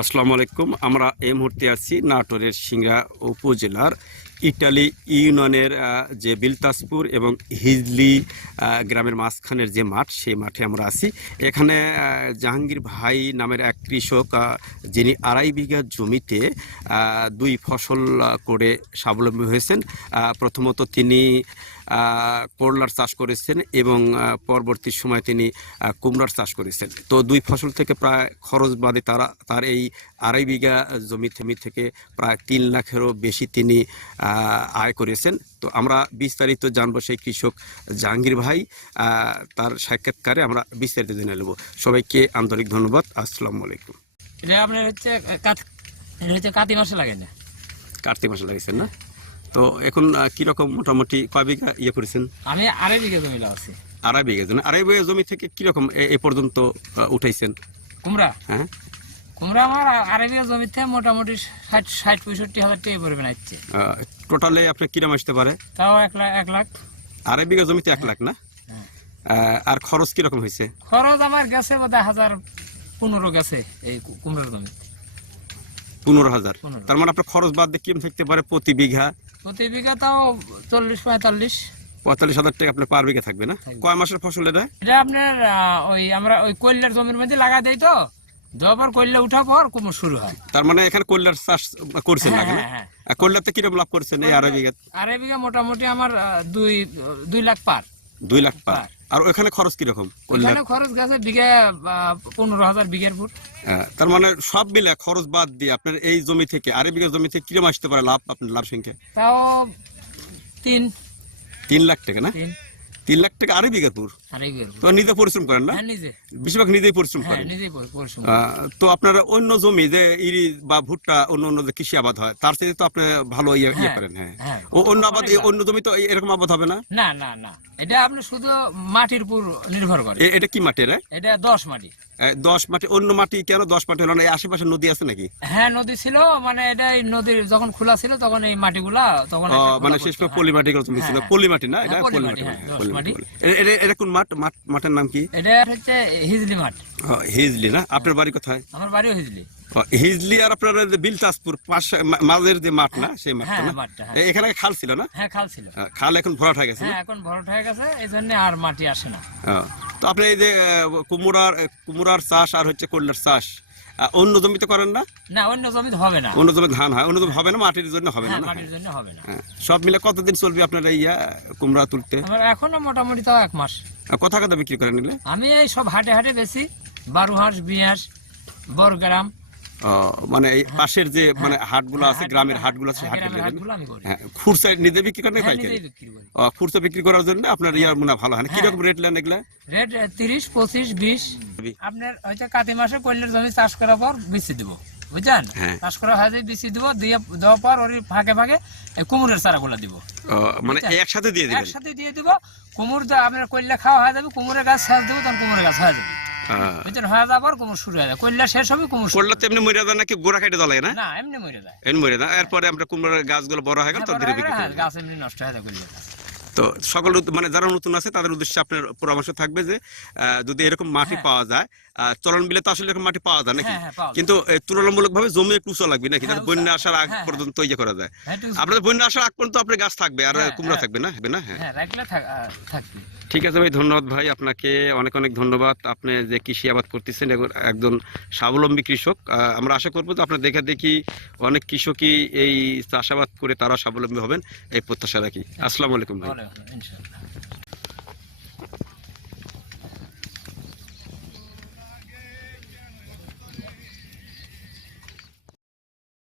আসসালামু আলাইকুম। আমরা এই মুহূর্তে আছি নাটোরের সিংড়া উপজেলার ইটালি ইউনিয়নের যে বিলতাসপুর এবং হিজলি গ্রামের মাঝখানের যে মাঠ, সেই মাঠে আমরা আছি। এখানে জাহাঙ্গীর ভাই নামের এক কৃষক যিনি আড়াই বিঘা জমিতে দুই ফসল করে স্বাবলম্বী হয়েছেন। প্রথমত তিনি করলার চাষ করেছেন এবং পরবর্তী সময় তিনি কুমড়ার চাষ করেছেন। তো দুই ফসল থেকে প্রায় খরচ বাদে তারা, তার এই আড়াই বিঘা জমি থেকে প্রায় তিন লাখেরও বেশি তিনি আয় করেছেন। তো আমরা বিস্তারিত জানব সেই কৃষক জাহাঙ্গীর ভাই তার সাক্ষাৎকারে আমরা বিস্তারিত জেনে নেব। সবাইকে আন্তরিক ধন্যবাদ। আসসালামু আলাইকুম। এটা আপনার হচ্ছে হচ্ছে কাতি মাসে লাগে না? কার্তিক মাসে লাগিয়েছেন না? তো এখন কীরকম মোটামুটি কয় বিঘা ইয়ে করেছেন? আমি আড়াই বিঘা জমি লাগাচ্ছি আড়াই বিঘা জমি। আড়াই বিঘা জমি থেকে কীরকম এ এ পর্যন্ত উঠাইছেন? কুমড়া? হ্যাঁ। আমার জমিতে মোটামুটি ষাট ষাট পঁয়ষট্টি হাজার টাকা পড়বে না টোটালে আপনার কিরম আসতে পারে? তাও এক লাখ এক লাখ। আড়াই বিঘা জমিতে এক লাখ না? হ্যাঁ। আর খরচ কীরকম হয়েছে? খরচ আমার গেছে হাজার পনেরো গেছে এই কু- কুমড়ার জমি পনেরো হাজার। তার মানে আপনার খরচ বাদ দিয়ে কিরম থাকতে পারে প্রতি বিঘা? প্রতি বিঘা তাও চল্লিশ পঁয়তাল্লিশ। পঁয়তাল্লিশ হাজার টাকা আপনার পার বিঘা থাকবে না? কয় মাসের ফসল এটা? এটা আপনার ওই আমরা ওই কল্যার জমির মধ্যে লাগা দেই তো? দেওয়ার কল্যা উঠার পর কুমড় শুরু হয়। তার মানে এখানে কল্যাণ চাষ করছেন হ্যাঁ, না হ্যাঁ, হ্যাঁ। কল্যাণতে কিরম লাভ করছেন এই আড়াই বিঘা আড়াই বিঘা মোটামুটি আমার দুই দুই লাখ পার। দুই লাখ পার। আর ওখানে খরচ কীরকম এখানে খরচ গেছে বিঘা পনেরো হাজার বিঘার ফুট তার মানে সব মিলে খরচ বাদ দিয়ে আপনার এই জমি থেকে আড়াই বিঘা জমি থেকে কিরম আসতে পারে লাভ আপনার লাভ সংখ্যা? তাও তিন। তিন লাখ টাকা না? তিন লাখ টাকা আড়াই বিঘা পুর তো নিজে পরিশ্রম করেন না? হ্যাঁ বেশিরভাগ নিজেই পরিশ্রম হ্যাঁ করেন। তো আপনারা অন্য জমি যে ইরি বা ভুট্টা অন্য অন্য যে কৃষি আবাদ হয় তার থেকে তো আপনি ভালো ইয়ে ইয়ে হ্যাঁ, করেন হ্যাঁ। ও অন্য আবাদ অন্য জমি তো এরকম আবাদ হবে না? না না না। এটা আপনি শুধু মাটির উপর নির্ভর করে। এটা কি মাটি এটা দশ মাটি। দশ মাটি অন্য মাটি কেন দশ মাটি হলো না? এই আশেপাশে নদী আছে নাকি? হ্যাঁ নদী ছিল মানে এটা এই নদীর যখন খোলা ছিল তখন এই মাটিগুলা তখন মানে শেষ হ্যাঁ। পলি মাটি তুমি ছিল হ্যাঁ। পলি মাটি না? এটা হ্যাঁ, পলি মাটি, মাটি হ্যাঁ, দশ পলি মাটি। মাটি। এ- এ- এটা কোন মাঠ? মাঠ মাঠের নাম কি? এটা হচ্ছে হিজলি মাঠ। হিজলি না? আপনার বাড়ি কোথায়? আমার বাড়িও হিজলি। হিজলি আর আপনার বিলতাসপুর পাশে মাঝের যে মাঠ না সেই মাঠটা হ্যাঁ না? এখানে খাল ছিল না? হ্যাঁ খাল ছিল। খাল এখন ভরাট হয়ে গেছে হ্যাঁ এখন ভরট হয়ে গেছে এই জন্য আর মাটি আসে না। তো আপনি এই যে কুমড়ার কুমড়ার চাষ আর হচ্ছে কল্যার চাষ। অন্য জমিতে করেন না? না অন্য জমিতে হবে না। অন্য জমিতে ধান হয় অন্য জমি হবে না মাটির জন্য হবে না হ্যাঁ মাটির জন্য হবে না। হ্যাঁ। সব মিলে কতদিন চলবে আপনার এই ইয়া, কুমড়া তুলতে? আমার এখনও মোটামুটি তাও এক মাস। কথা কথা বিক্রি করেন নিলে? আমি এই সব হাটে হাটে বেশি বারো হাঁস বিয়াস বরগ্রাম মানে এই পাশের যে মানে হাটগুলো আছে গ্রামের হাটগুলো আছে হ্যাঁ, হাটে গ্রামের যান। হাটগুলো আমি করি। হ্যাঁ খুরসা নিজে বিক্রি করেন হ্যাঁ, পাইকারি? খুরসা বিক্রি করার জন্য আপনার ইয়ার মনে ভালো হয় হ্যাঁ। কীরকম রেট নেন এগুলা? রেট তিরিশ পঁচিশ বিশ। আপনার হয়তো কাতি মাসে কল্যাণ জমি চাষ করার পর বিচি দিব বুঝছেন? হ্যাঁ। চাষ করা হয় বিচি দিব দিয়ে দেওয়ার পর ওর ফাঁকে ফাঁকে কুমুরের চারাগুলো দিব। মানে একসাথে দিয়ে দিবেন? একসাথে দিয়ে দিব কুমুর আপনার কল্যা খাওয়া হয়ে যাবে কুমুরের গাছ শেষ দেবো তখন কুমুরের গাছ হয়ে যাবে। বুঝছেন হয়ে শুরু হয়ে শেষ হবে কুমুর শুরু করলে তো এমনি মরে যায় নাকি গোড়া কেটে দলে না? না এমনি মরে যায়। এমনি মরে না এরপরে আমরা কুমড়ার গাছগুলো বড় হয়ে গেল তো ধীরে হ্যাঁ, গাছ এমনি নষ্ট হয়ে যায় তো সকল মানে যারা নতুন আছে তাদের উদ্দেশ্যে আপনার পরামর্শ থাকবে যে যদি এরকম মাটি পাওয়া যায় চলন বিলে তো আসলে এরকম মাটি পাওয়া যায় নাকি? হ্যাঁ, হ্যাঁ। কিন্তু তুলনামূলক ভাবে জমি একটু উঁচু লাগবে নাকি? হ্যাঁ, যাতে বন্যা আসার আগ হ্যাঁ, পর্যন্ত ইয়ে করা যায়। হ্যাঁ, আপনাদের বন্যা আসার আগ পর্যন্ত আপনার গাছ থাকবে আর হ্যাঁ, কুমড়া হ্যাঁ। থাকবে না? হবে না? হ্যাঁ। হ্যাঁ ঠিক আছে ভাই ধন্যবাদ ভাই আপনাকে। অনেক অনেক ধন্যবাদ। আপনি যে কৃষি আবাদ করতেছেন একজন স্বাবলম্বী কৃষক। আহ, আমরা আশা করব যে আপনার দেখা দেখি অনেক কৃষকই এই চাষাবাদ করে তারা স্বাবলম্বী হবেন এই প্রত্যাশা রাখি। আসসালামু আলাইকুম ভাই। ভালো ইনশাআল্লাহ